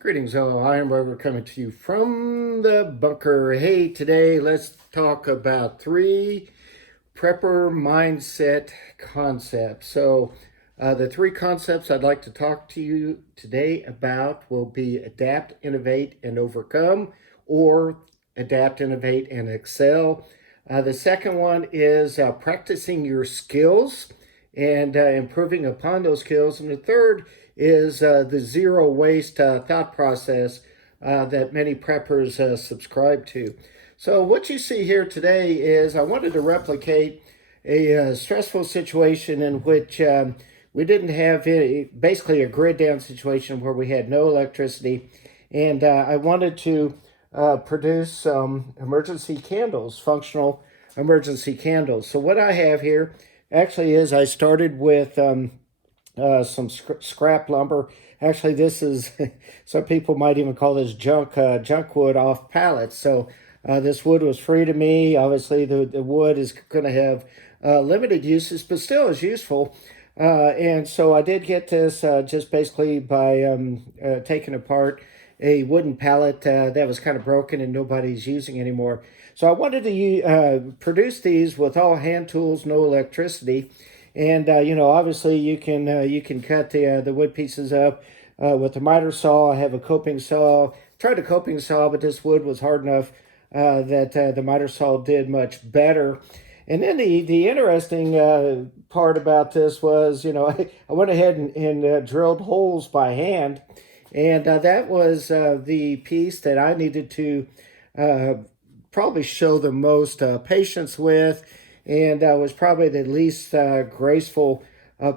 Greetings, hello, Ironburger coming to you from the bunker. Hey, today let's talk about three prepper mindset concepts. The three concepts I'd like to talk to you today about will be adapt, innovate, and overcome, or adapt, innovate, and excel. The second one is practicing your skills and improving upon those skills. And the third is the zero waste thought process that many preppers subscribe to. So, what you see here today is I wanted to replicate a stressful situation in which we didn't have basically a grid down situation where we had no electricity. And I wanted to produce some emergency candles, functional emergency candles. So, what I have here actually is I started with some scrap lumber. Actually, this is some people might even call this junk wood off pallets. So this wood was free to me. Obviously, the wood is going to have limited uses, but still is useful. And so I did get this just basically by taking apart a wooden pallet that was kind of broken and nobody's using anymore. So I wanted to produce these with all hand tools, no electricity. And obviously you can cut the wood pieces up with a miter saw. I have a coping saw. Tried a coping saw, but this wood was hard enough that the miter saw did much better. And then the interesting part about this was, I went ahead and drilled holes by hand, and that was the piece that I needed to uh, probably show the most patience with, and was probably the least graceful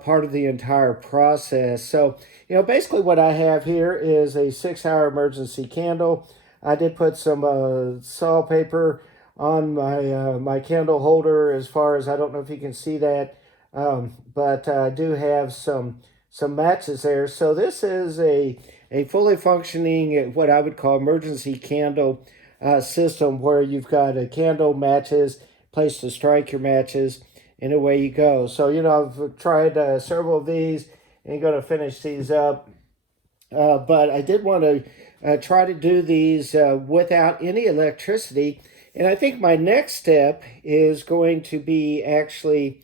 part of the entire process. So, basically what I have here is a 6-hour emergency candle. I did put some saw paper on my candle holder. As far as I don't know if you can see that, but I do have some matches there. So this is a fully functioning what I would call emergency candle system, where you've got a candle, matches, place to strike your matches, and away you go. So I've tried several of these and going to finish these up. But I did want to try to do these without any electricity. And I think my next step is going to be actually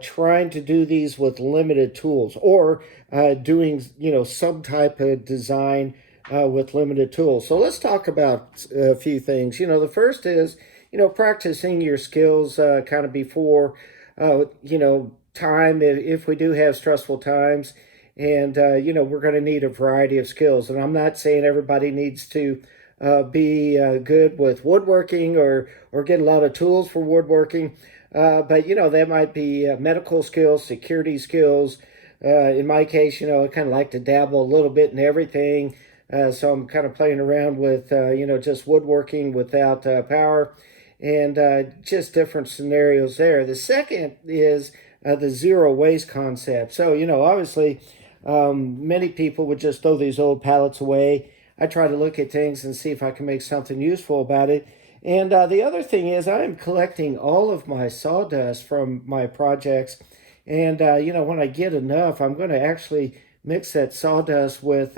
trying to do these with limited tools, or doing, some type of design with limited tools. So let's talk about a few things. The first is, practicing your skills kind of before, time, if we do have stressful times. And, we're going to need a variety of skills. And I'm not saying everybody needs to be good with woodworking, or get a lot of tools for woodworking. But, that might be medical skills, security skills. In my case, I kind of like to dabble a little bit in everything. So I'm kind of playing around with, just woodworking without power, and just different scenarios there. The second is the zero waste concept. So, obviously, many people would just throw these old pallets away. I try to look at things and see if I can make something useful about it. And the other thing is, I am collecting all of my sawdust from my projects. And, when I get enough, I'm going to actually mix that sawdust with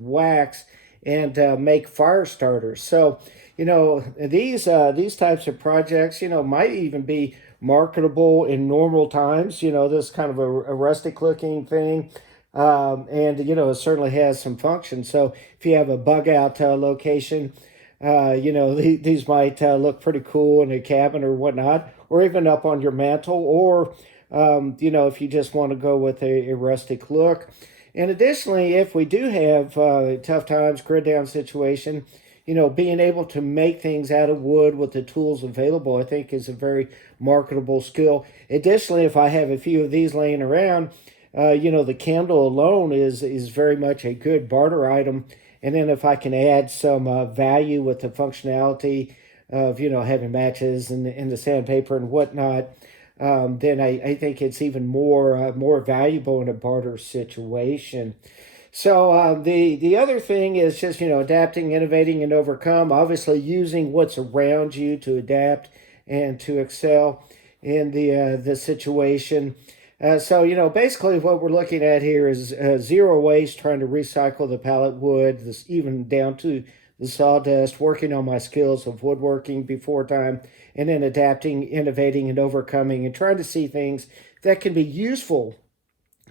wax and make fire starters. So, these types of projects, might even be marketable in normal times. This kind of a rustic looking thing. And it certainly has some function. So if you have a bug out location, these might look pretty cool in a cabin or whatnot, or even up on your mantle, or if you just want to go with a rustic look. And additionally, if we do have tough times, grid down situation, being able to make things out of wood with the tools available, I think is a very marketable skill. Additionally, if I have a few of these laying around, the candle alone is very much a good barter item. And then if I can add some value with the functionality of, having matches and the sandpaper and whatnot, then I think it's even more valuable in a barter situation. So the other thing is just, adapting, innovating, and overcome. Obviously, using what's around you to adapt and to excel in the situation. Basically what we're looking at here is zero waste, trying to recycle the pallet wood, this even down to the sawdust, working on my skills of woodworking before time, and then adapting, innovating, and overcoming, and trying to see things that can be useful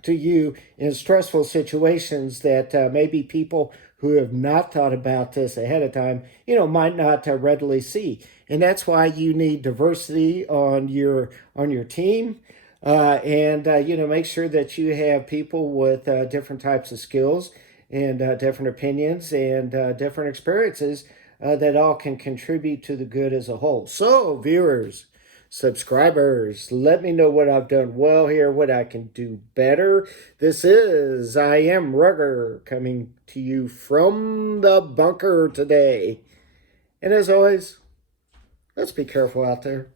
to you in stressful situations that maybe people who have not thought about this ahead of time, might not readily see. And that's why you need diversity on your team. Make sure that you have people with different types of skills and different opinions and different experiences that all can contribute to the good as a whole. So, viewers, subscribers, let me know what I've done well here, what I can do better. This is I Am Rugger coming to you from the bunker today. And as always, let's be careful out there.